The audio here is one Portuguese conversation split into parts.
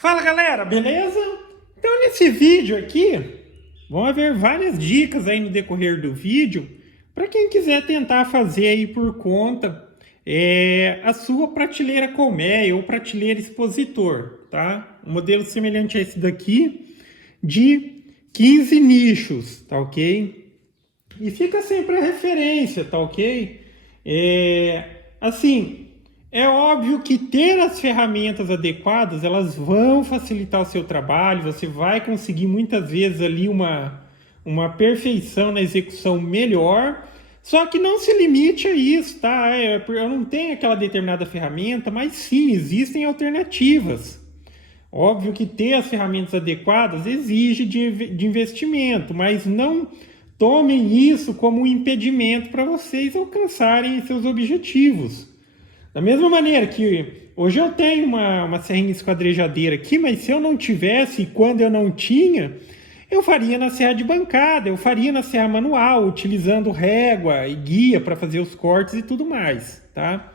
Fala galera, beleza? Então nesse vídeo aqui vão haver várias dicas aí no decorrer do vídeo para quem quiser tentar fazer aí por conta a sua prateleira colmeia ou prateleira expositor, tá? Um modelo semelhante a esse daqui de 15 nichos, tá ok? E fica sempre a referência, tá ok? Assim, é óbvio que ter as ferramentas adequadas, elas vão facilitar o seu trabalho, você vai conseguir muitas vezes ali uma perfeição na execução melhor, só que não se limite a isso, tá? Eu não tenho aquela determinada ferramenta, mas sim, existem alternativas. Óbvio que ter as ferramentas adequadas exige de investimento, mas não tomem isso como um impedimento para vocês alcançarem seus objetivos. Da mesma maneira que hoje eu tenho uma serrinha esquadrejadeira aqui, mas se eu não tivesse e quando eu não tinha, eu faria na serra de bancada, eu faria na serra manual, utilizando régua e guia para fazer os cortes e tudo mais, tá?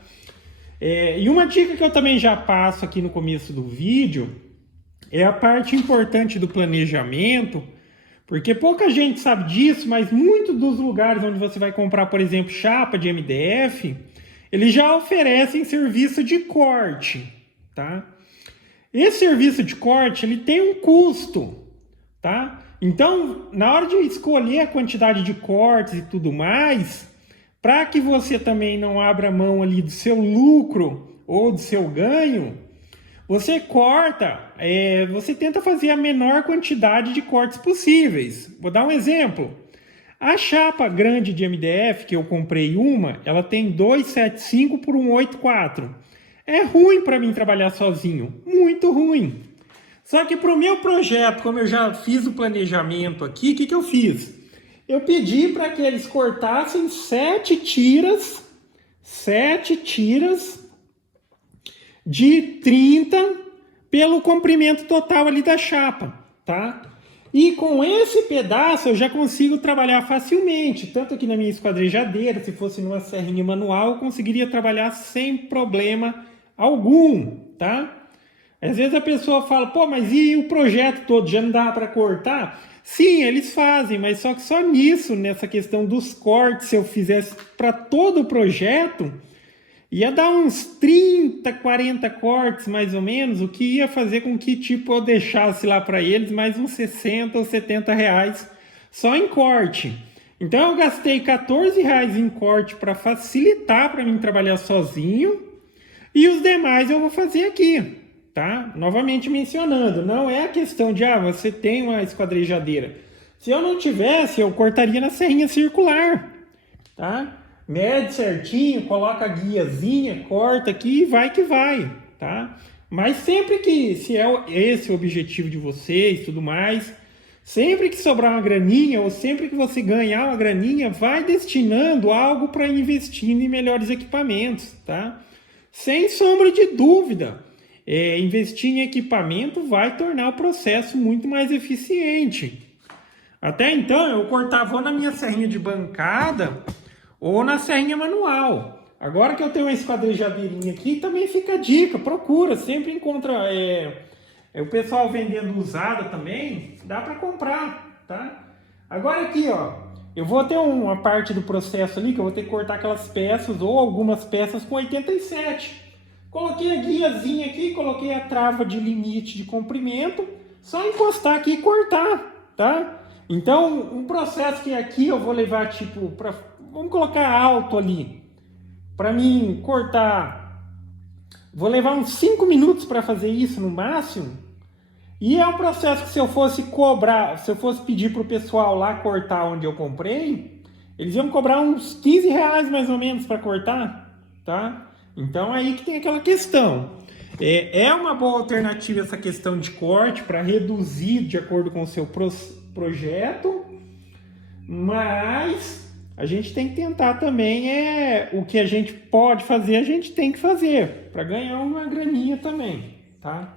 E uma dica que eu também já passo aqui no começo do vídeo é a parte importante do planejamento, porque pouca gente sabe disso, mas muitos dos lugares onde você vai comprar, por exemplo, chapa de MDF, eles já oferecem serviço de corte, tá? Esse serviço de corte, ele tem um custo, tá? Então, na hora de escolher a quantidade de cortes e tudo mais, para que você também não abra mão ali do seu lucro ou do seu ganho, você corta, você tenta fazer a menor quantidade de cortes possíveis. Vou dar um exemplo. A chapa grande de MDF, que eu comprei ela tem 275 por 184. É ruim para mim trabalhar sozinho, muito ruim. Só que para o meu projeto, como eu já fiz o planejamento aqui, o que eu fiz? Eu pedi para que eles cortassem 7 tiras de 30 pelo comprimento total ali da chapa, tá? E com esse pedaço eu já consigo trabalhar facilmente, tanto aqui na minha esquadrejadeira, se fosse numa serrinha manual, eu conseguiria trabalhar sem problema algum, tá? Às vezes a pessoa fala, pô, mas e o projeto todo, já não dá para cortar? Sim, eles fazem, mas só que só nisso, nessa questão dos cortes, se eu fizesse para todo o projeto, ia dar uns 30, 40 cortes mais ou menos, o que ia fazer com que tipo eu deixasse lá para eles mais uns 60 ou 70 reais só em corte. Então eu gastei 14 reais em corte para facilitar para mim trabalhar sozinho e os demais eu vou fazer aqui, tá? Novamente mencionando, não é a questão de você tem uma esquadrejadeira. Se eu não tivesse, eu cortaria na serrinha circular, tá? Mede certinho, coloca a guiazinha, corta aqui e vai que vai, tá? Mas sempre que, se é esse o objetivo de vocês e tudo mais, sempre que sobrar uma graninha ou sempre que você ganhar uma graninha, vai destinando algo para investir em melhores equipamentos, tá? Sem sombra de dúvida, investir em equipamento vai tornar o processo muito mais eficiente. Até então, eu cortava na minha serrinha de bancada ou na serrinha manual. Agora que eu tenho uma esquadrejadeirinha aqui, também fica a dica, procura, sempre encontra o pessoal vendendo usada também, dá para comprar, tá? Agora aqui, ó, eu vou ter uma parte do processo ali que eu vou ter que cortar aquelas peças ou algumas peças com 87. Coloquei a guiazinha aqui, coloquei a trava de limite de comprimento, só encostar aqui e cortar, tá? Então, um processo que aqui eu vou levar tipo vamos colocar alto ali, para mim cortar, vou levar uns 5 minutos para fazer isso no máximo, e é um processo que se eu fosse cobrar, se eu fosse pedir para o pessoal lá cortar onde eu comprei, eles iam cobrar uns 15 reais mais ou menos para cortar, tá? Então aí que tem aquela questão, é uma boa alternativa essa questão de corte para reduzir de acordo com o seu projeto, mas a gente tem que tentar também, o que a gente pode fazer, a gente tem que fazer, para ganhar uma graninha também, tá?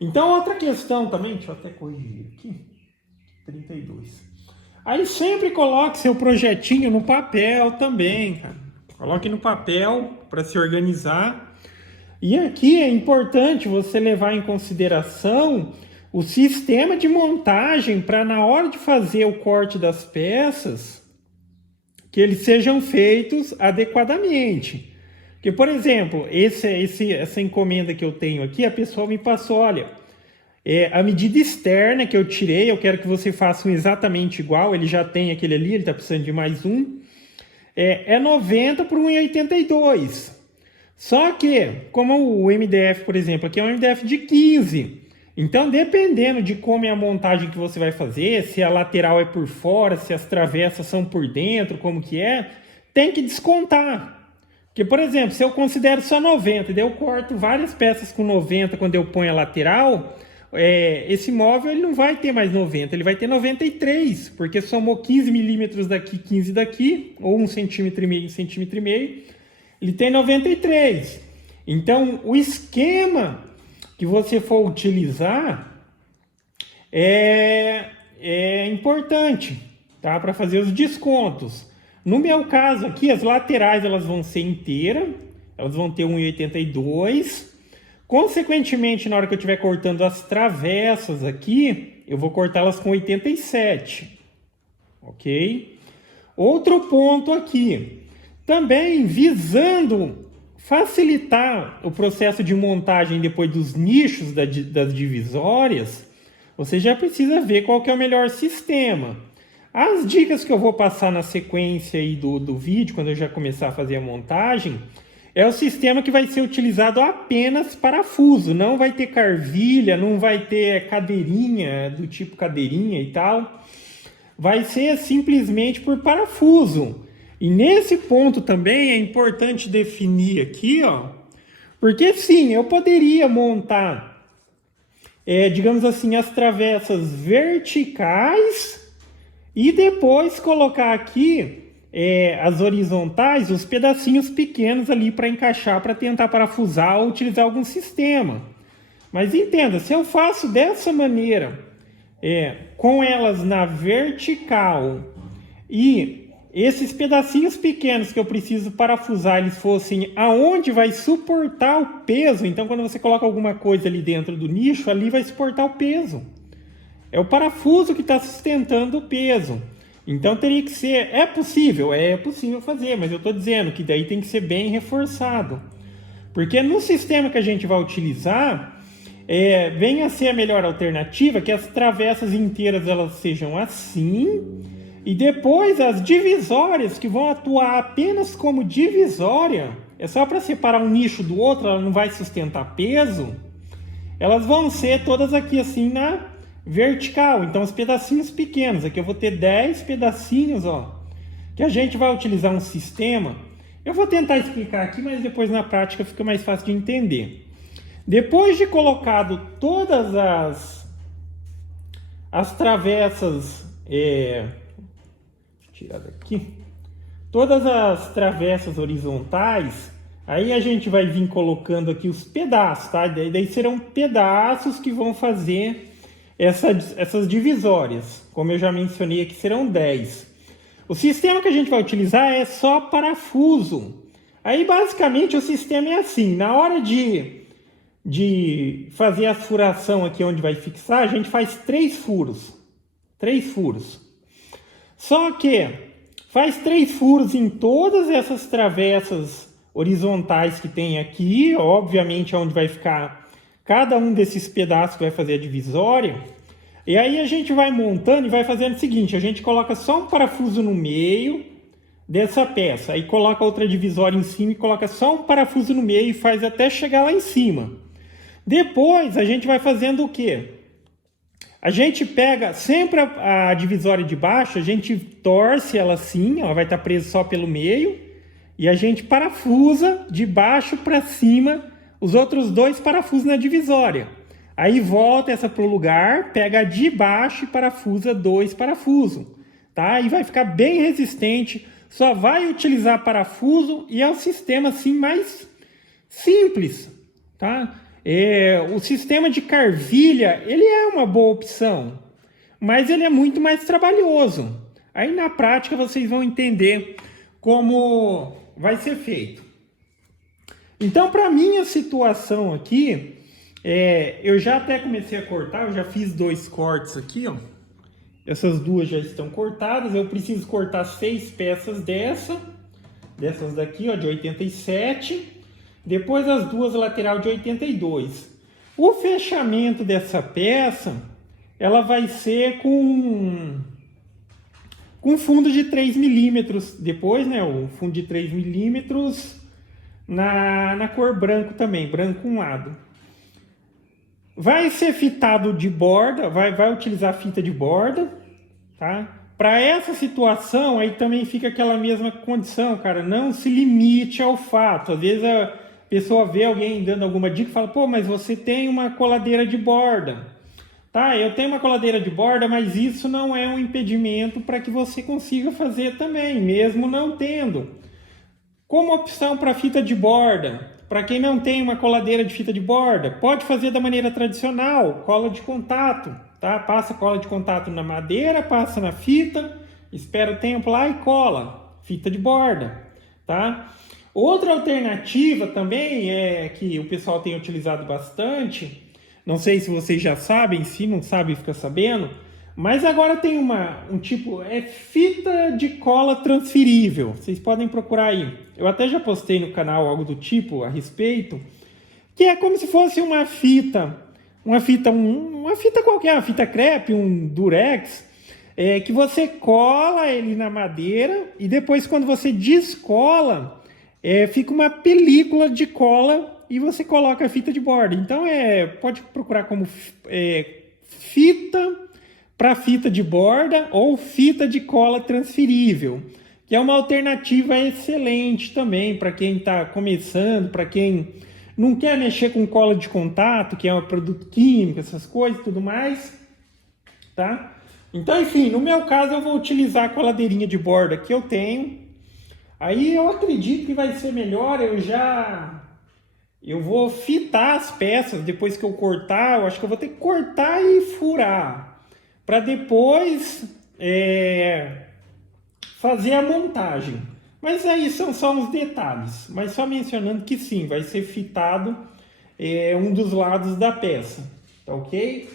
Então, outra questão também, deixa eu até corrigir aqui, 32. Aí sempre coloque seu projetinho no papel também, cara. Coloque no papel para se organizar. E aqui é importante você levar em consideração o sistema de montagem para na hora de fazer o corte das peças, que eles sejam feitos adequadamente. Porque, por exemplo, essa encomenda que eu tenho aqui, a pessoa me passou, olha, a medida externa que eu tirei, eu quero que você faça um exatamente igual, ele já tem aquele ali, ele está precisando de mais um, é 90 por 1,82. Só que, como o MDF, por exemplo, aqui é um MDF de 15, então dependendo de como é a montagem que você vai fazer, se a lateral é por fora, se as travessas são por dentro, como que é, tem que descontar. Porque, por exemplo, se eu considero só 90, daí eu corto várias peças com 90 quando eu ponho a lateral, esse móvel ele não vai ter mais 90, ele vai ter 93, porque somou 15 milímetros daqui, 15 daqui, ou 1,5 cm, 1,5 cm, ele tem 93. Então, o esquema que você for utilizar é importante, tá? Para fazer os descontos. No meu caso aqui, as laterais elas vão ser inteiras, elas vão ter 1,82. Consequentemente, na hora que eu estiver cortando as travessas aqui, eu vou cortá-las com 87. Ok? Outro ponto aqui. Também visando facilitar o processo de montagem depois dos nichos das divisórias, você já precisa ver qual que é o melhor sistema. As dicas que eu vou passar na sequência aí do vídeo, quando eu já começar a fazer a montagem, é o sistema que vai ser utilizado apenas parafuso, não vai ter carvilha, não vai ter cadeirinha, do tipo cadeirinha e tal. Vai ser simplesmente por parafuso. E nesse ponto também é importante definir aqui, ó, porque sim, eu poderia montar, digamos assim, as travessas verticais e depois colocar aqui as horizontais, os pedacinhos pequenos ali para encaixar, para tentar parafusar ou utilizar algum sistema. Mas entenda, se eu faço dessa maneira, com elas na vertical e esses pedacinhos pequenos que eu preciso parafusar, eles fossem aonde vai suportar o peso, então quando você coloca alguma coisa ali dentro do nicho, ali vai suportar o peso. É o parafuso que está sustentando o peso. Então teria que ser... É possível fazer, mas eu estou dizendo que daí tem que ser bem reforçado. Porque no sistema que a gente vai utilizar, venha a ser a melhor alternativa, que as travessas inteiras elas sejam assim, e depois as divisórias que vão atuar apenas como divisória, é só para separar um nicho do outro, ela não vai sustentar peso, elas vão ser todas aqui assim na vertical. Então os pedacinhos pequenos, aqui eu vou ter 10 pedacinhos, ó, que a gente vai utilizar um sistema. Eu vou tentar explicar aqui, mas depois na prática fica mais fácil de entender. Depois de colocado todas as travessas, tirar daqui, todas as travessas horizontais, aí a gente vai vir colocando aqui os pedaços, tá? Daí serão pedaços que vão fazer essas divisórias. Como eu já mencionei aqui, serão 10. O sistema que a gente vai utilizar é só parafuso. Aí basicamente o sistema é assim, na hora de fazer a furação aqui onde vai fixar, a gente faz 3 furos. 3 furos. Só que faz 3 furos em todas essas travessas horizontais que tem aqui, obviamente onde vai ficar cada um desses pedaços que vai fazer a divisória. E aí a gente vai montando e vai fazendo o seguinte, a gente coloca só um parafuso no meio dessa peça, aí coloca outra divisória em cima e coloca só um parafuso no meio e faz até chegar lá em cima. Depois a gente vai fazendo o quê? A gente pega sempre a divisória de baixo, a gente torce ela assim, ela vai estar presa só pelo meio, e a gente parafusa de baixo para cima os outros 2 parafusos na divisória. Aí volta essa para o lugar, pega a de baixo e parafusa 2 parafusos, tá? E vai ficar bem resistente, só vai utilizar parafuso e é o sistema assim mais simples, tá? O sistema de carvilha, ele é uma boa opção, mas ele é muito mais trabalhoso. Aí na prática vocês vão entender como vai ser feito. Então, para minha situação aqui, eu já até comecei a cortar, eu já fiz 2 cortes aqui, ó. Essas duas já estão cortadas, eu preciso cortar 6 peças dessas daqui, ó, de 87, depois as duas lateral de 82. O fechamento dessa peça, ela vai ser com fundo de 3 milímetros, depois, né, o fundo de 3 milímetros na cor branco também, branco com lado. Vai ser fitado de borda, vai utilizar fita de borda, tá? Para essa situação, aí também fica aquela mesma condição, cara, não se limite ao fato. Às vezes a pessoa vê alguém dando alguma dica e fala, pô, mas você tem uma coladeira de borda. Tá, eu tenho uma coladeira de borda, mas isso não é um impedimento para que você consiga fazer também, mesmo não tendo. Como opção para fita de borda, para quem não tem uma coladeira de fita de borda, pode fazer da maneira tradicional, cola de contato, tá? Passa cola de contato na madeira, passa na fita, espera o tempo lá e cola, fita de borda, tá? Outra alternativa também é que o pessoal tem utilizado bastante, não sei se vocês já sabem, se não sabem fica sabendo, mas agora tem um tipo, fita de cola transferível. Vocês podem procurar aí. Eu até já postei no canal algo do tipo a respeito, que é como se fosse uma fita qualquer, uma fita crepe, um durex, que você cola ele na madeira e depois quando você descola, fica uma película de cola e você coloca a fita de borda. Então pode procurar como fita para fita de borda ou fita de cola transferível, que é uma alternativa excelente também para quem está começando, para quem não quer mexer com cola de contato, que é um produto químico, essas coisas e tudo mais, tá? Então, enfim, no meu caso eu vou utilizar a coladeirinha de borda que eu tenho. Aí eu acredito que vai ser melhor, eu vou fitar as peças depois que eu cortar, eu acho que eu vou ter que cortar e furar, para depois fazer a montagem. Mas aí são só uns detalhes, mas só mencionando que sim, vai ser fitado um dos lados da peça, tá ok?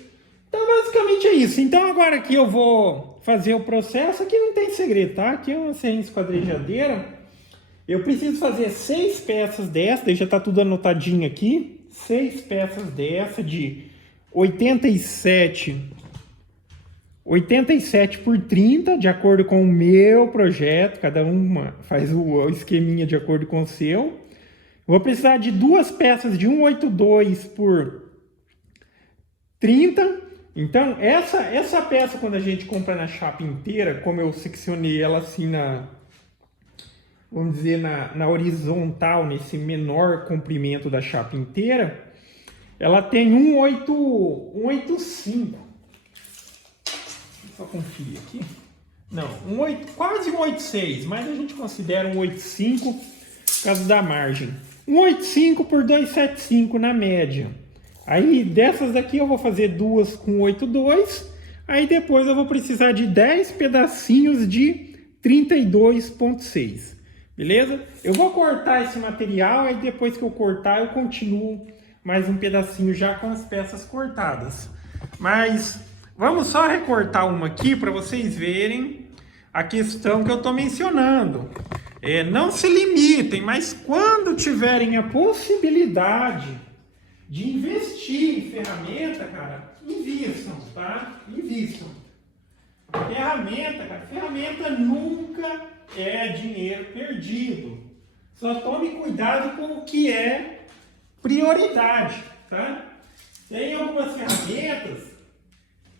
Então basicamente é isso. Então agora aqui eu vou fazer o processo, aqui não tem segredo, tá? Aqui é uma serrinha esquadrejadeira. Eu preciso fazer 6 peças dessa, daí já tá tudo anotadinho aqui. 6 peças dessa de 87 por 30, de acordo com o meu projeto. Cada uma faz o esqueminha de acordo com o seu. Vou precisar de 2 peças de 182 por 30. Então, essa peça, quando a gente compra na chapa inteira, como eu seccionei ela assim vamos dizer, na horizontal, nesse menor comprimento da chapa inteira, ela tem 185. Só conferir aqui. Não, quase 186, mas a gente considera 185 por causa da margem. 185 por 275 na média. Aí dessas daqui eu vou fazer 2 com 82. Aí depois eu vou precisar de 10 pedacinhos de 32,6. Beleza? Eu vou cortar esse material, aí depois que eu cortar eu continuo mais um pedacinho já com as peças cortadas. Mas vamos só recortar uma aqui para vocês verem a questão que eu estou mencionando. Não se limitem, mas quando tiverem a possibilidade de investir em ferramenta, cara, invistam, tá? Invistam. Ferramenta nunca é dinheiro perdido. Só tome cuidado com o que é prioridade, tá? Tem algumas ferramentas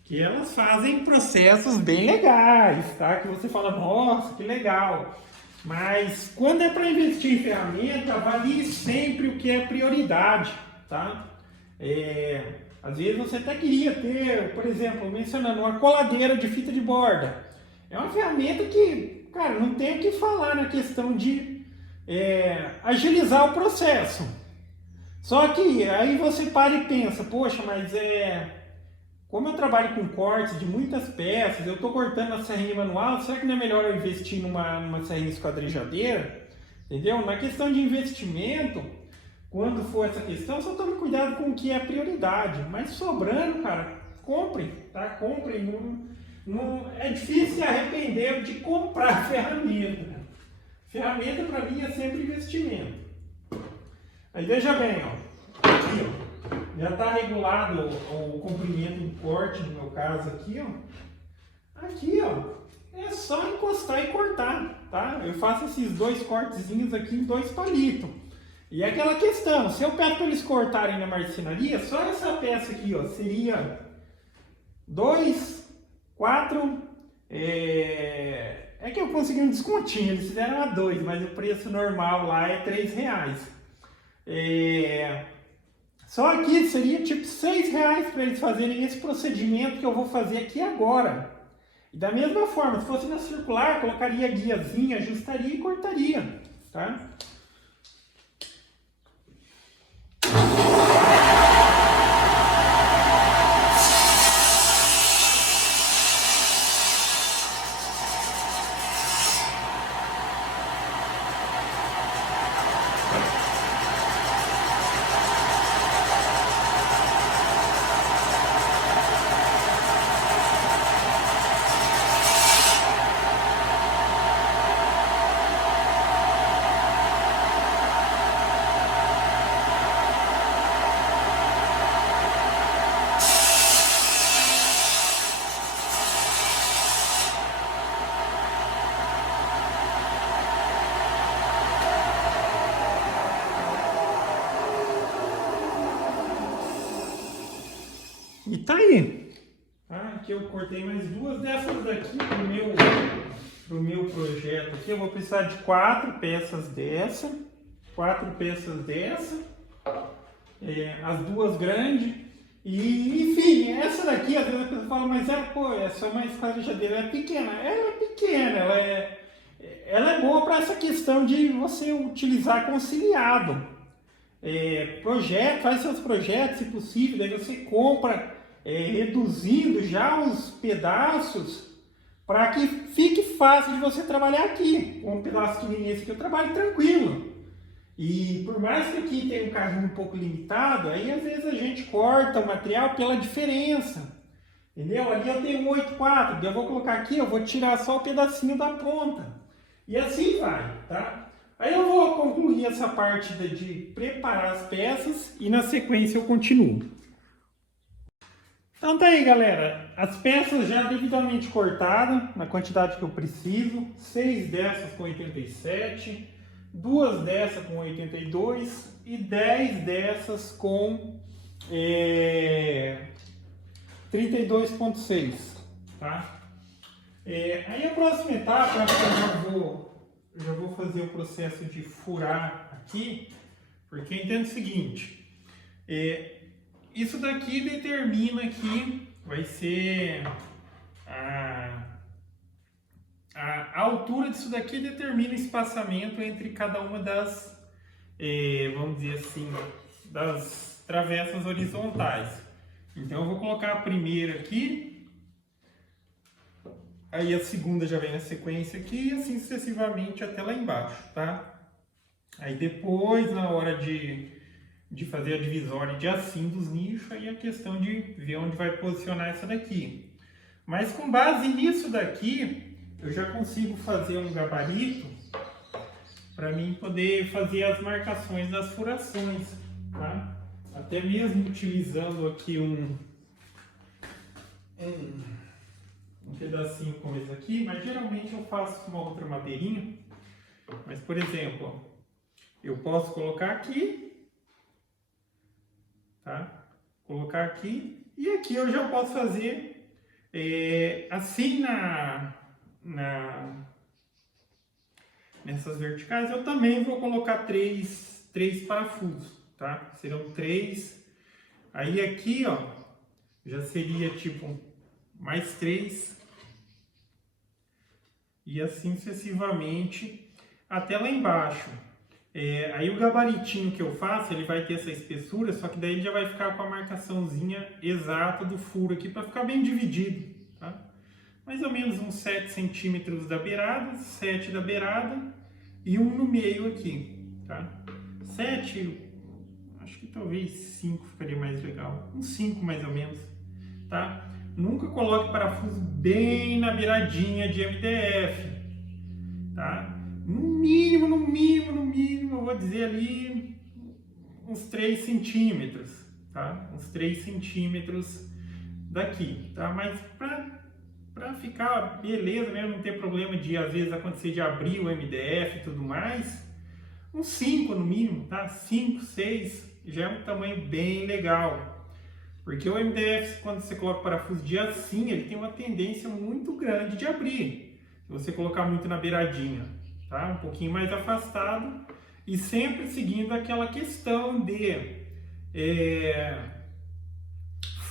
que elas fazem processos bem legais, tá? Que você fala, nossa, que legal. Mas quando é para investir em ferramenta, avalie sempre o que é prioridade, tá? Às vezes você até queria ter, por exemplo, mencionando uma coladeira de fita de borda. É uma ferramenta que, cara, não tem o que falar na questão de agilizar o processo. Só que aí você para e pensa, poxa, mas como eu trabalho com cortes de muitas peças, eu estou cortando na serrinha manual, será que não é melhor eu investir numa serrinha esquadrejadeira? Entendeu? Na questão de investimento, quando for essa questão, só tome cuidado com o que é prioridade. Mas sobrando, cara, comprem, tá? Comprem. Não, é difícil se arrepender de comprar ferramenta. Ferramenta para mim é sempre investimento. Aí veja bem, ó. Aqui, ó. Já está regulado o comprimento do corte, no meu caso aqui, ó. Aqui, ó. É só encostar e cortar, tá? Eu faço esses 2 cortezinhos aqui em 2 palitos. E é aquela questão, se eu peço para eles cortarem na marcenaria, só essa peça aqui, ó, seria 2, 4, é que eu consegui um descontinho, eles fizeram a 2, mas o preço normal lá é R$3. Só aqui seria tipo R$6 para eles fazerem esse procedimento que eu vou fazer aqui agora. E da mesma forma, se fosse na circular, colocaria a guiazinha, ajustaria e cortaria, tá? E tá aí. Aqui eu cortei mais 2 dessas daqui pro meu projeto aqui. Eu vou precisar de 4 peças dessa. 4 peças dessa. As 2 grandes. E, enfim, essa daqui, às vezes a pessoa fala, mas é só uma escarajadeira, ela é pequena. Ela é pequena, ela é boa para essa questão de você utilizar conciliado. Faz seus projetos, se possível, daí você compra reduzindo já os pedaços para que fique fácil de você trabalhar aqui. Com um pedaço que nem esse aqui eu trabalho tranquilo. E por mais que aqui tenha um carrinho um pouco limitado, aí às vezes a gente corta o material pela diferença. Entendeu? Ali eu tenho um 8/4, eu vou colocar aqui, eu vou tirar só o pedacinho da ponta. E assim vai, tá? Aí eu vou concluir essa parte de preparar as peças e na sequência eu continuo. Então tá aí, galera, as peças já devidamente cortadas, na quantidade que eu preciso, 6 dessas com 87, 2 dessas com 82 e 10 dessas com 32,6, tá? Aí a próxima etapa, eu já vou fazer o processo de furar aqui, porque entendo o seguinte, isso daqui determina que vai ser a altura disso daqui determina o espaçamento entre cada uma das, vamos dizer assim, das travessas horizontais. Então eu vou colocar a primeira aqui, aí a segunda já vem na sequência aqui e assim sucessivamente até lá embaixo, tá? Aí depois, na hora de fazer a divisória de assim dos nichos, aí a questão de ver onde vai posicionar essa daqui. Mas com base nisso daqui, eu já consigo fazer um gabarito para mim poder fazer as marcações das furações, tá? Até mesmo utilizando aqui um pedacinho como esse aqui, mas geralmente eu faço uma outra madeirinha. Mas, por exemplo, ó, eu posso colocar aqui, tá? Colocar aqui, e aqui eu já posso fazer assim nessas verticais. Eu também vou colocar três parafusos, tá? Serão 3. Aí aqui, ó, já seria tipo mais 3 e assim sucessivamente até lá embaixo. Aí o gabaritinho que eu faço, ele vai ter essa espessura, só que daí ele já vai ficar com a marcaçãozinha exata do furo aqui para ficar bem dividido, tá? Mais ou menos uns 7 centímetros da beirada, 7 da beirada e 1 no meio aqui, tá? 7, talvez 5 ficaria mais legal. Uns 5 mais ou menos, tá? Nunca coloque parafuso bem na beiradinha de MDF, tá? No mínimo, eu vou dizer ali uns 3 centímetros, tá? Uns 3 centímetros daqui, tá? Mas para ficar beleza mesmo, não ter problema de às vezes acontecer de abrir o MDF e tudo mais, uns 5 no mínimo, tá? 5, 6 já é um tamanho bem legal. Porque o MDF, quando você coloca o parafuso de assim, ele tem uma tendência muito grande de abrir. Se você colocar muito na beiradinha, tá? Um pouquinho mais afastado e sempre seguindo aquela questão de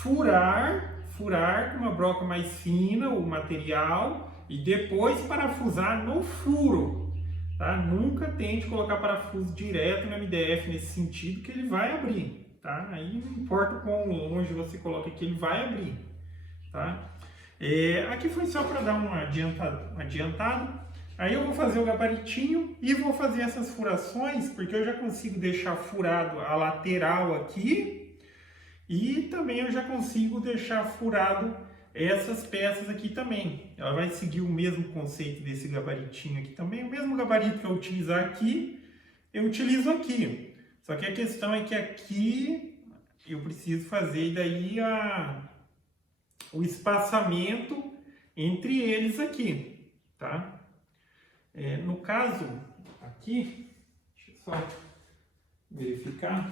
furar com uma broca mais fina o material e depois parafusar no furo, tá? Nunca tente colocar parafuso direto no MDF nesse sentido, que ele vai abrir, tá? Aí não importa o quão longe você coloca que ele vai abrir, tá? Aqui foi só para dar um adiantado. Aí eu vou fazer o gabaritinho e vou fazer essas furações, porque eu já consigo deixar furado a lateral aqui e também eu já consigo deixar furado essas peças aqui também. Ela vai seguir o mesmo conceito desse gabaritinho aqui também. O mesmo gabarito que eu utilizar aqui, eu utilizo aqui. Só que a questão é que aqui eu preciso fazer daí o espaçamento entre eles aqui, tá? No caso aqui, deixa eu só verificar.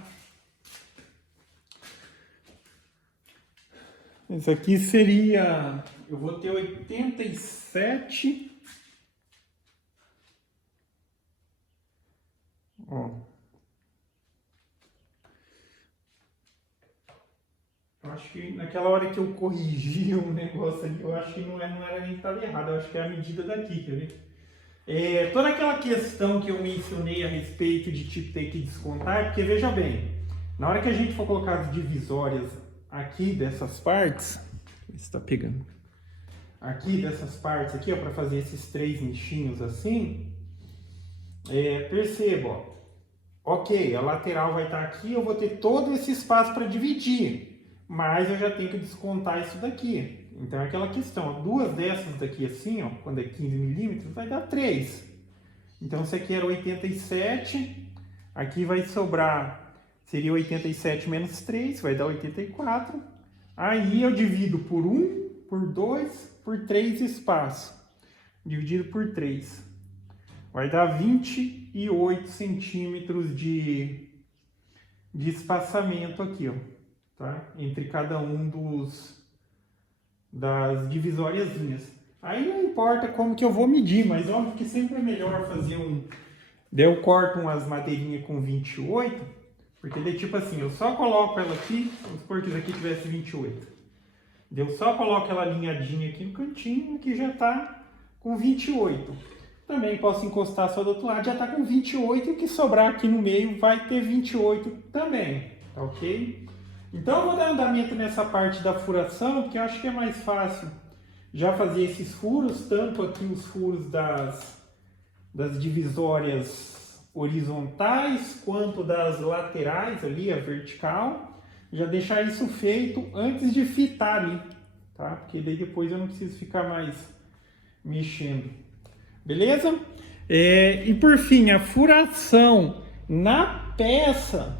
Isso aqui seria, eu vou ter 87, ó. Eu acho que naquela hora que eu corrigi um negócio ali, eu acho que não era nem que estava errado, eu acho que é a medida daqui, quer ver? Toda aquela questão que eu mencionei a respeito de tipo ter que descontar, porque veja bem, na hora que a gente for colocar as divisórias aqui dessas partes, está pegando aqui dessas partes aqui, ó, para fazer esses 3 nichinhos assim, perceba, ó, ok, a lateral vai estar aqui, eu vou ter todo esse espaço para dividir, mas eu já tenho que descontar isso daqui. Então é aquela questão, ó, 2 dessas daqui assim, ó, quando é 15 milímetros, vai dar 3. Então isso aqui era 87, aqui vai sobrar, seria 87 menos 3, vai dar 84. Aí eu divido por 1, por 2, por 3 espaço. Dividido por 3. Vai dar 28 centímetros de espaçamento aqui, ó, tá? Entre cada um das divisóriazinhas. Aí não importa como que eu vou medir, mas óbvio que sempre é melhor fazer Daí eu corto umas madeirinhas com 28, porque daí tipo assim, eu só coloco ela aqui, vamos supor que isso aqui tivesse 28. Eu só coloco ela alinhadinha aqui no cantinho, que já tá com 28. Também posso encostar só do outro lado, já tá com 28, e o que sobrar aqui no meio vai ter 28 também, tá ok? Então eu vou dar andamento nessa parte da furação, porque eu acho que é mais fácil já fazer esses furos, tanto aqui os furos das divisórias horizontais, quanto das laterais ali, a vertical. Já deixar isso feito antes de fitar ali, tá? Porque daí depois eu não preciso ficar mais mexendo. Beleza? E por fim, a furação na peça,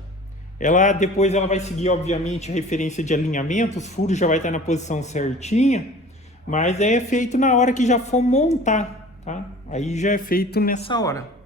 depois ela vai seguir, obviamente, a referência de alinhamento, os furos já vai estar na posição certinha, mas é feito na hora que já for montar, tá? Aí já é feito nessa hora.